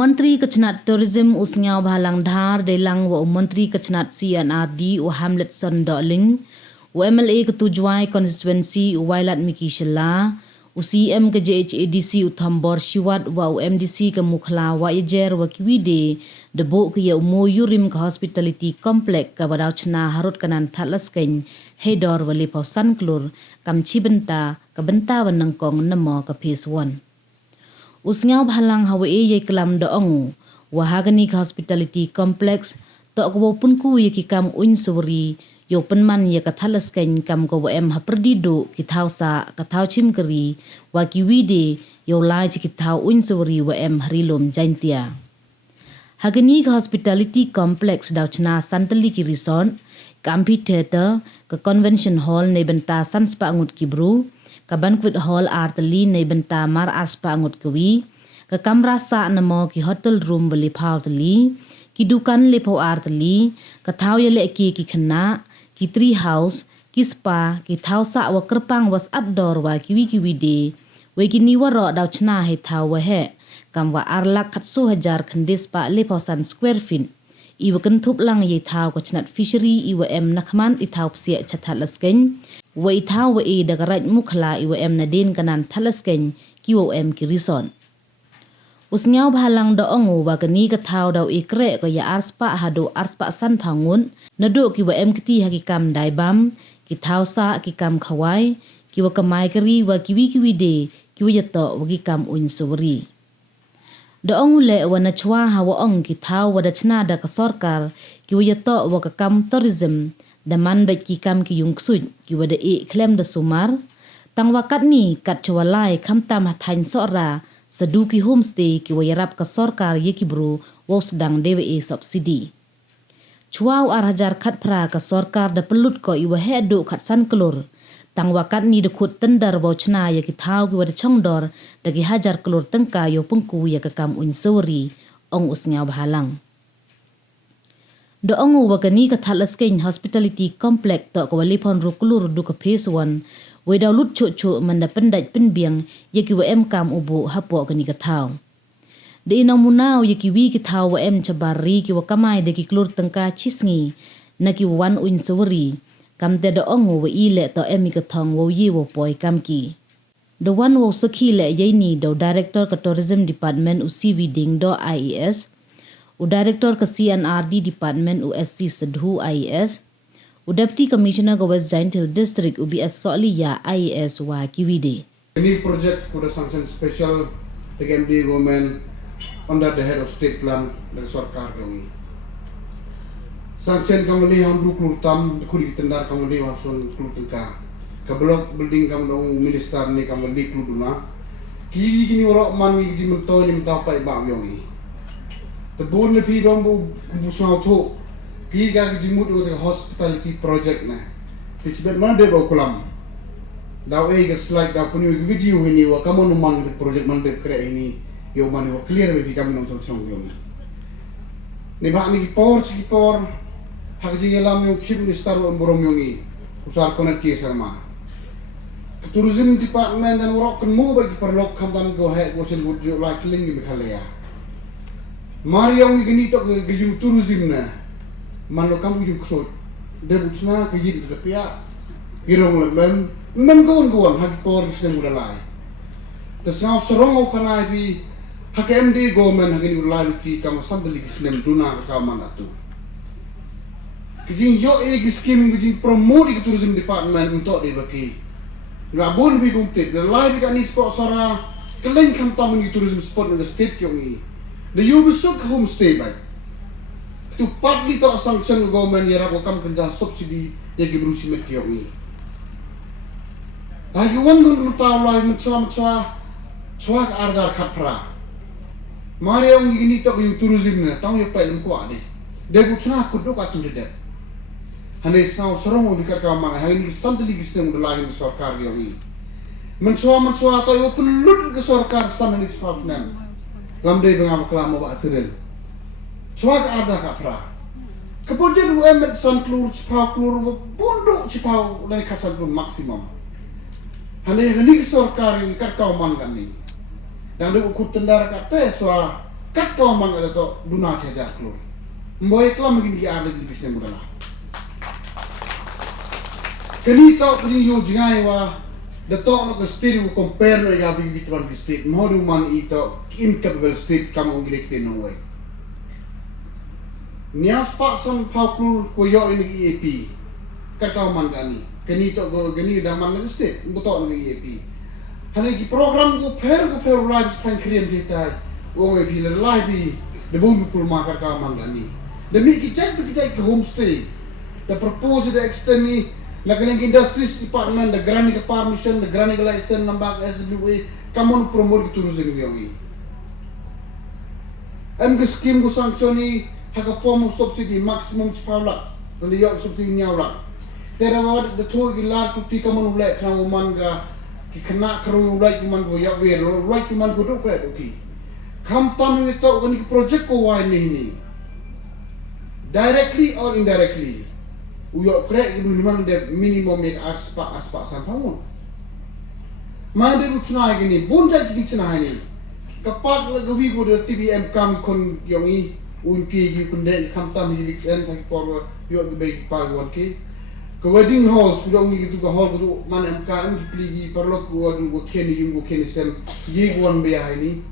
Menteri Kecnat Tourism usngau bhalang dhar delang wa Menteri Kecnat CNRD u Hamletson Doling u MLA Ketujuai Constituency u Wailat Miki Shela u CM ke JHADC u Thambor Shiwat wa u MDC ke Mukhla wa Ijer wa Kiwide debuk ke ya umo yurim ke Hospitality Complex ke badau chna harut kanan Thadlaskeiñ hedor wa lepau san klur kam chibenta ke benta wa nengkong nemo ke phase 1. Usngau bhalang hawe ye kelam doong wahagani ke Hospitality Complex tok ko punku ye ki kam uin suri yo penman ye ka Thadlaskeiñ kam ko em haperdido ki thausa ka thau chimkeri wa ki wide yo lai ki thau uin suri wa em harilom jaintia hagani ke Hospitality Complex daw chna santali ki resort ka amphitheater ka convention hall ne benta sanspa angut ki bru ka banquet hall artali nei benta mar aspa angut kawi ka kamra sa namo ki hotel room beli pautali ki dukan le pau artali ka thau ye le ki khna ki tree house ki spa ki thau sa wa kerpang was outdoor wa kiwi de we ki ni waro daw chna he thau wa he kam wa arlak khatsu hajar khandis pa le pau san square feet iwa kan thup lang ye thau ka chnat fishery iwa em nakhman i thau psia Thadlaskeiñ wa i thau wa e dagaraj Mukhla iwa em nadin kanan Thadlaskeiñ ki wa em ki resort usngau bhalang doong wa kani ka thau daw ikre ko ya arspa hado arspa san phangun nado ki wa em kiti hakikam daibam ki thau sa ki kam khawai ki wa kamai kari wa kiwi de ki wa yato wa ki kam uin suri doong le wa na chwa hawa ong ki thau wa da chna da ka sarkar ki wa yato wa ka kam tourism daman ba ki kam ki yung suj ki wa da e klem da sumar tang wakat ni kat chwalai kham tam hathain sora saduki homestay ki wa yarap ka sarkar ye ki bro wa sedang dewe e subsidi chuaw arhajar khat pra ka sarkar da pelut ko iwa hedo khat san klur tang wakat ni de khut tendar wa chna ye ki thau ki wa da chongdor da ki hajar klur tengka yo pengku ye ka kam un sori ong usngau bhalang doong wa kani ka Thadlaskeiñ Hospitality Complex to ko walipon ru klur du ka phase 1 we daw lut chu man da pendaj penbiang ye ki wa em kam ubu hapo kani ka thau de ina munau ye ki wi ki thau wa em chabari ki wa kamai de ki klur tengka chisngi na ki wan uin sori kam te doong wa ile to em ka thong wo ye wo poi kam ki the one wo sakhi le ye ni do director ka tourism department u CV ding do IES u director ka CNRD department u SC Sadhu IES u deputy commissioner ka West Jaintil district u BS Soliya IES wa kiwide any project for the sanction special the MD government under the head of state plan the sarkar kami sanction kami ham du klur tam khuri tendar kami wason klur tengka ka blok building kami dong minister ni kami di klur duna ki gini wala man wi ji mento ni menta pai ba yongi the bon ne pi dom bu busau tho pi ga ji mut o the hospitality project na tisbet man de ro kulam daw e ga slide da puni video ni wa kamon man the project man de kre ini yo man wa clear be kami nong chong yongi ni ba mi por hak ji lam yo chief minister o borom yongi usar konet ki sama tourism department dan work kan mo ba ki perlok khamdan go he go sel would you like ling mi khalaya mariam gini to ke yung tourism na man lo kam yung ksot de butsna ke yin ke pia irong lem men go hak por sem ulai the south sorong o kana bi hak MD government hak ni ulai fi kam sandali kisnem duna ka manatu kijing yo e scheme kijing promote ke tourism department untuk de baki ngabun bi gumte the live kan ni spot sara keleng kam tamu ni tourism spot in the state yongi the you be so homestay by to partly to sanction government yara ko kam kanda subsidy ye gibru simet yongi ay wan gun ta live mchwa argar khapra mare yongi gini to yung tourism na taw yo pelem ko ade de buchna kudu ka tum de hane sao sorong di ka ma ha ni santali gistem de lain sarkar yongi mchwa to yo kulut ke sarkar samani spafnan lamde bangam kelama ba sirel chwag ada kapra kemudian UMT san klur klur bunduk cipau dari kasar klur maksimum hane sarkar ni ka man kan ni dan de ukut tendar ka te soa kat kau mang ada to duna chajar klur mboy klam gin gi ada di kisne mudala kani to kini yo jingai wa the to no ko state will compare no ya bi bitwan ki state modu man ito incapable state kam on direkte no way nias pa son paukur ko yo ini EAP kat kau man gani kani to go gani da man state buto no EAP hane ki program ko per live stan kriam jitai o e fil live bi de bon kul ma kat kau man gani de mi ki chat ki homestay the proposed extend la kanang industries department the grant ka permission the grant ka license nambak SWA kamon promote ki tourism yogi am ke scheme ko sanctioni haka form of subsidy maximum chpawla the yok subsidy nyawla terawad the thoi ki lar ku ti kamon ulai khna man ga ki khna khru ulai ki man go yak we right ki man go do kre doki kham tam we to gani project ko wai ni directly or indirectly uyok krek ibu memang de minimum ek aspa san pamun mande bu chna gini bonja ki chna ni kapak la gawi go de TBM kam kon yongi unki gi kunde khamtam hi weekend sa por yo be pa gon ki ko wedding halls ku yongi gitu ga hall go man am ka am pli gi parlok go go kheni yum go kheni sem ye gon be ai ni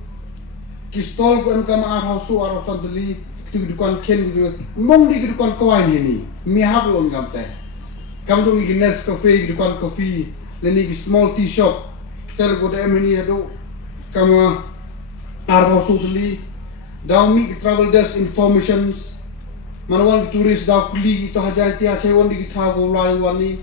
ki stall ko am kam ar hausu ar sadli tu dukan ken gitu mong di dukan kawan ni mi hablon gamte kam tu gi nes cafe dukan coffee leni gi small tea shop tel go de meni ado kam arbo sutli daw mi travel desk informations manwan tourist daw kuli to haja tia chewon di tha go lai wani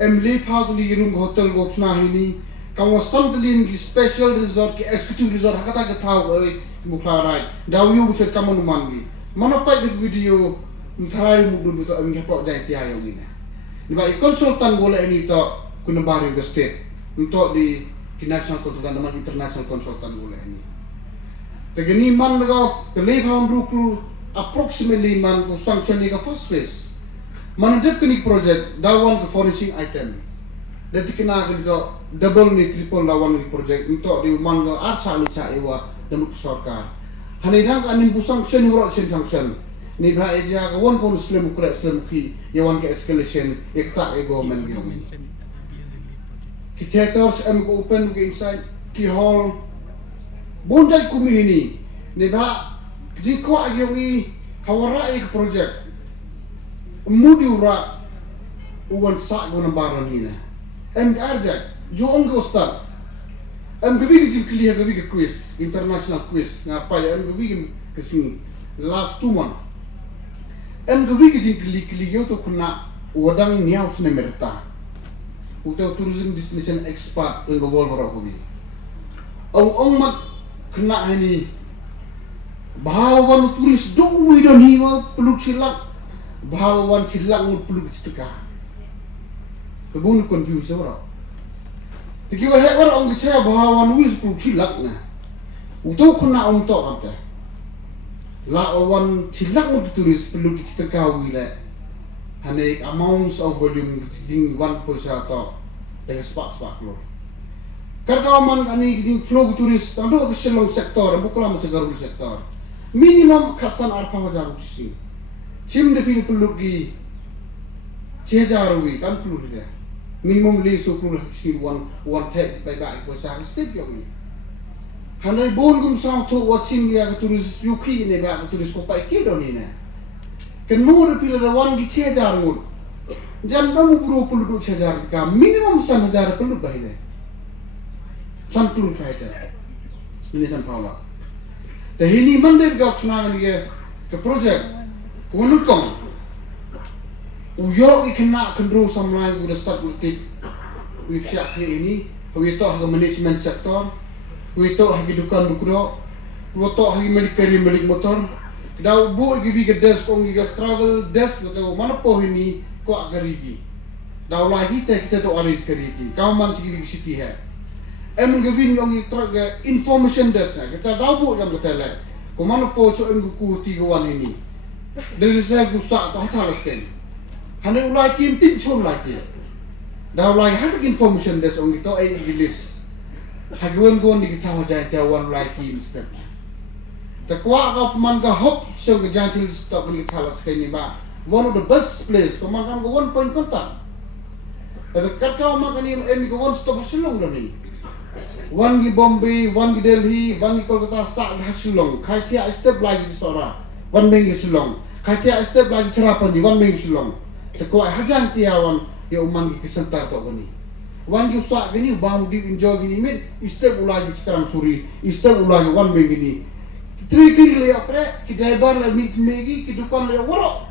emli pha tu li room hotel go chna hini kam samtlin gi special resort ki executive resort hakata ga tha go mukha rai daw yu se kamon mangi mana pa di video mthai mudun to am ngapok jai tia yo ni ni ba konsultan bola ini to kuna bari ga state untuk di national konsultan dan international konsultan bola ini tegani man ga kelib ham ruklu approximately man ko sanction ni ga first phase man de kini project dawan ke furnishing item dati kena ga to double ni triple dawan ni project untuk di man ga acha ni cha ewa demuk sarkar hanidang anim pusang sen urot sen sanction ni ba eja ga won kon slem ukra slem ki yawan ke escalation ekta e government gi ki theaters am ko open ke inside ki hall bondai kumini ni ba jiko ayogi hawara ek project mudi ura uwan sa go nambaran hina am arja jo ongo start am gawi jim clear gawi ke quiz international quiz ngapa ya am gawi ke sing last 2 month am gawi jim clear yo to kuna wadang niaw sne merta uto tourism destination expert ng world war ko bi ong mat kena ini bahawan turis do we don't hiwa peluk silak bahawan silak ng peluk istika kebun confuse ora tikiwa he ora ong kaya bahawan wis peluk silak na uto kuna ong to kata la awan silak ng turis peluk istika wila hane amounts of volume ding 1 poisa to dengan spot lo karkaman kani ding flow turis tando ke selong sektor bukan macam sektor minimum khasan arpa hajar usi sim de pil pelugi 6000 wi kan klur dia minimum le so klur si one tag by ko sa step yo ni hanai bon gum sang tho watching dia turis yuki ne ba turis ko pai ke do ni ne ken nur pil da wan gi 6000 mur jan ba mu bro pulu 6000 ka minimum 1000 pulu bai ne san klur faida ini san paula tahini mandek ga chna ni ke project kunut kong uyo ikena kendro samlai udah start politik wipsyak ini wito ha management sektor wito ha dukan bukro wito ha melik motor daw bu gi ga desk kong gi travel desk atau mana po ini ko agarigi daw lagi kita to arrange karigi kau man sigi city hai em gawin yung truck information desk na kita daw bu yang kita le ko mana po so em ku tigawan ini dari saya gusak to Thadlaskeiñ hane ulai kim tin chon lagi daw lai hat information desk ong ito ay English hagwan gon di kita ho jay tawan ulai kim step Takwa ka man ka hop so ka jantil stop ni Thadlaskeiñ ni ba. One of the best place ko man ka 1 point contact. Dekat ka man ka ni ko one stop Shillong ni. One gi Bombay, one gi Delhi, one gi Kolkata sa Shillong. Khai thia step lagi di Sora. One ming Shillong. Khai thia step lagi Serapan di one ming Shillong. Takwa hajan tiawan ya umang gi kesentar to ni. One gi usak gini bang di enjoy gini min step ulagi sekarang suri, step ulagi one ming gini. Three kiri le apre, ki driver le mix megi, ki dukan le woro.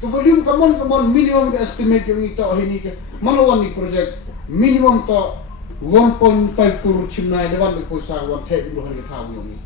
Ke volume kamon minimum ke estimate yang kita ini ke manawan ni project minimum to 1.5 crore chimnai dewan ko sa 1 thek buhan ke thaw yang ni.